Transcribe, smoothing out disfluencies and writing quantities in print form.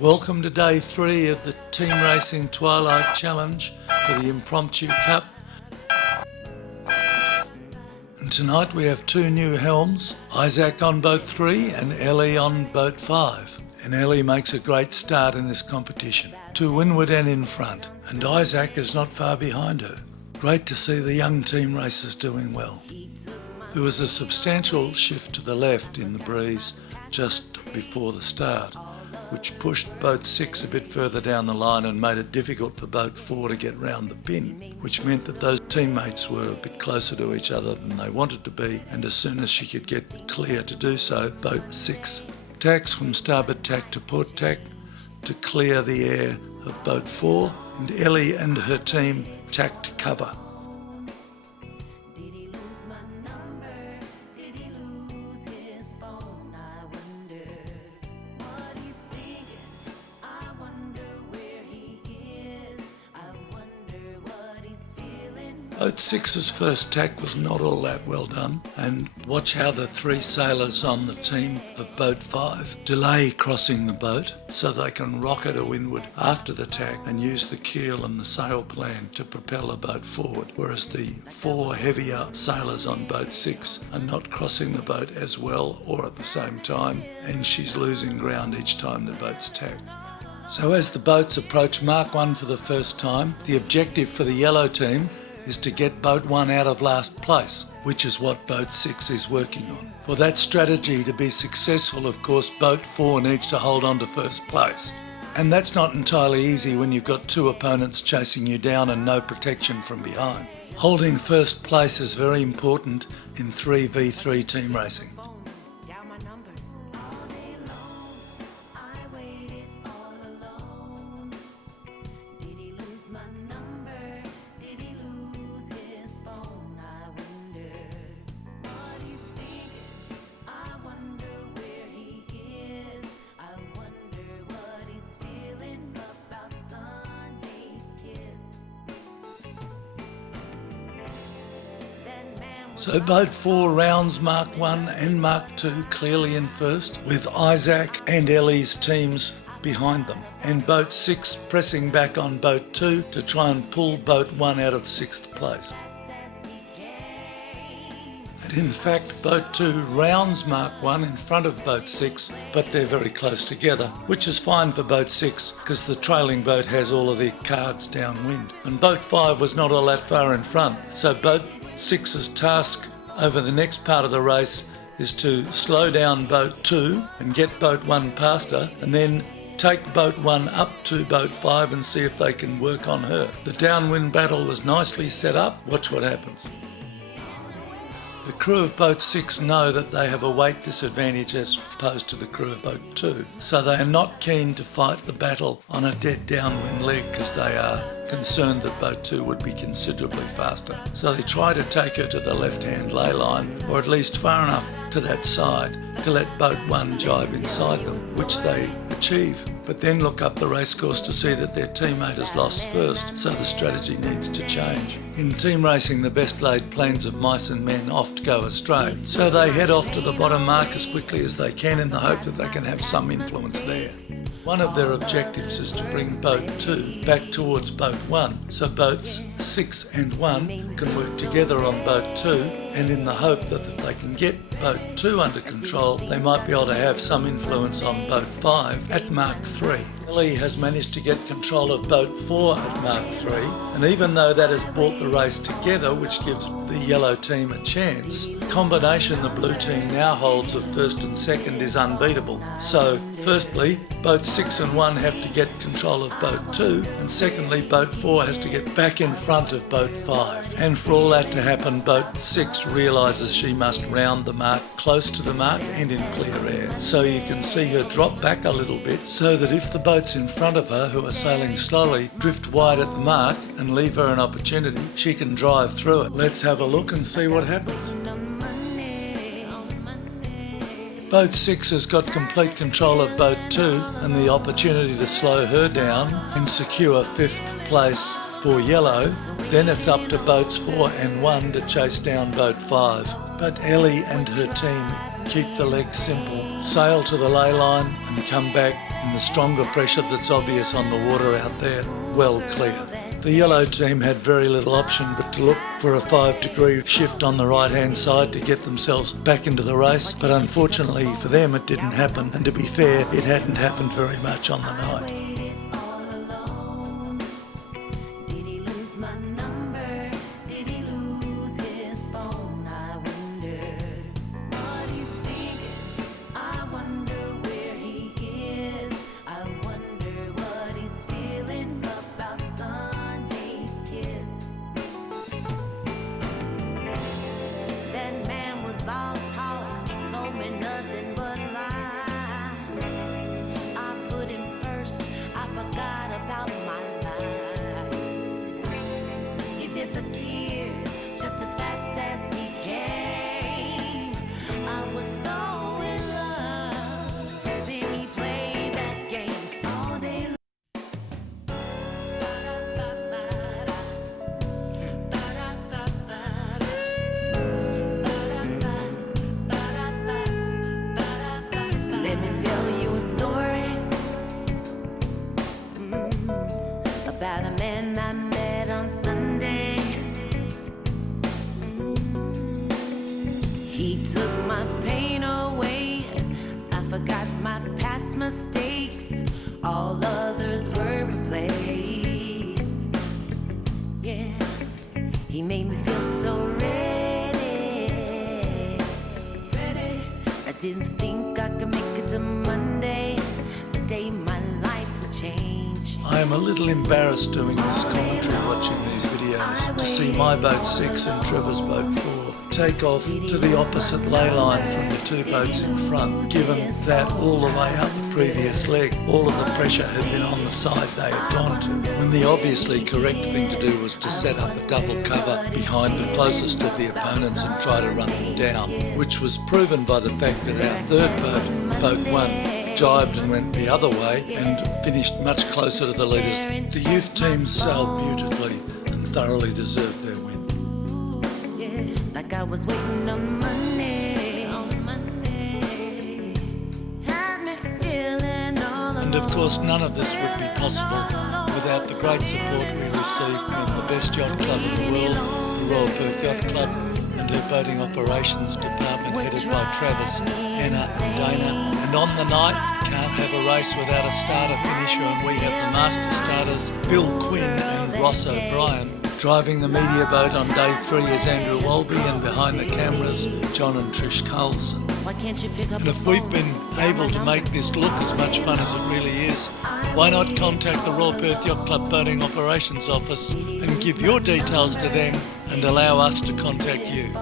Welcome to day 3 of the Team Racing Twilight Challenge for the Impromptu Cup. And tonight we have 2 new helms, Isaac on boat 3 and Ellie on boat 5. And Ellie makes a great start in this competition, to windward and in front, and Isaac is not far behind her. Great to see the young team racers doing well. There was a substantial shift to the left in the breeze just before the start, which pushed boat 6 a bit further down the line and made it difficult for boat 4 to get round the pin, which meant that those teammates were a bit closer to each other than they wanted to be, and as soon as she could get clear to do so, boat 6 tacks from starboard tack to port tack to clear the air of boat 4, and Ellie and her team tacked to cover. Boat 6's first tack was not all that well done, and watch how the 3 sailors on the team of boat 5 delay crossing the boat so they can rocket to windward after the tack and use the keel and the sail plan to propel the boat forward, whereas the 4 heavier sailors on boat 6 are not crossing the boat as well or at the same time, and she's losing ground each time the boat's tacked. So as the boats approach Mark 1 for the first time, the objective for the yellow team is to get boat 1 out of last place, which is what boat 6 is working on. For that strategy to be successful, of course, boat 4 needs to hold on to first place. And that's not entirely easy when you've got 2 opponents chasing you down and no protection from behind. Holding first place is very important in 3v3 team racing. So boat 4 rounds Mark 1 and Mark 2 clearly in first, with Isaac and Ellie's teams behind them, and boat 6 pressing back on boat 2 to try and pull boat 1 out of 6th place. And in fact, boat 2 rounds Mark 1 in front of boat 6, but they're very close together, which is fine for boat 6 because the trailing boat has all of their cards downwind. And boat 5 was not all that far in front, so boat 6's task over the next part of the race is to slow down boat 2 and get boat 1 past her, and then take boat 1 up to boat 5 and see if they can work on her. The downwind battle was nicely set up. Watch what happens. The crew of boat 6 know that they have a weight disadvantage as opposed to the crew of boat 2, so they are not keen to fight the battle on a dead downwind leg because they are concerned that boat 2 would be considerably faster. So they try to take her to the left-hand ley line, or at least far enough to that side to let boat 1 jibe inside them, which they achieve, but then look up the racecourse to see that their teammate has lost first, so the strategy needs to change. In team racing, the best laid plans of mice and men oft go astray, so they head off to the bottom mark as quickly as they can in the hope that they can have some influence there. One of their objectives is to bring boat 2 back towards boat 1, so boats 6 and 1 can work together on boat 2, and in the hope that if they can get boat 2 under control, they might be able to have some influence on boat 5 at Mark 3. Ellie has managed to get control of boat 4 at Mark 3, and even though that has brought the race together, which gives the yellow team a chance, the combination the blue team now holds of first and second is unbeatable. So, firstly, boat 6 and 1 have to get control of boat 2, and secondly, boat 4 has to get back in front of boat 5. And for all that to happen, boat 6 realises she must round the mark close to the mark and in clear air. So you can see her drop back a little bit so that if the boats in front of her, who are sailing slowly, drift wide at the mark and leave her an opportunity, she can drive through it. Let's have a look and see what happens. Boat 6 has got complete control of boat 2 and the opportunity to slow her down and secure 5th place for yellow. Then it's up to boats 4 and 1 to chase down boat 5. But Ellie and her team keep the legs simple, sail to the ley line and come back in the stronger pressure that's obvious on the water out there, well clear. The yellow team had very little option but to look for a 5-degree shift on the right-hand side to get themselves back into the race, but unfortunately for them it didn't happen, and to be fair, it hadn't happened very much on the night. About a man I met on Sunday. He took my pain away. I forgot my past mistakes. All others were replaced. Yeah, he made me feel so ready. I didn't think I could make it to Monday, the day my life would change. I am a little embarrassed doing this commentary watching these videos to see my boat 6 and Trevor's boat 4 take off to the opposite ley line from the two boats in front, given that all the way up the previous leg all of the pressure had been on the side they had gone to, when the obviously correct thing to do was to set up a double cover behind the closest of the opponents and try to run them down, which was proven by the fact that our third boat, boat 1, jibed and went the other way and finished much closer to the leaders. The youth teams sailed beautifully and thoroughly deserved their win. Like I was waiting on Monday, had me feeling all alone. And of course none of this would be possible without the great support we received from the best yacht club in the world, the Royal Perth Yacht Club, and her boating operations department headed by Travis, Anna and Dana. And on the night, can't have a race without a starter finisher, and we have the master starters Bill Quinn and Ross O'Brien. Driving the media boat on day 3 is Andrew Walby, and behind the cameras, John and Chris Carlson. And if we've been able to make this look as much fun as it really is, why not contact the Royal Perth Yacht Club Boating Operations Office and give your details to them and allow us to contact you.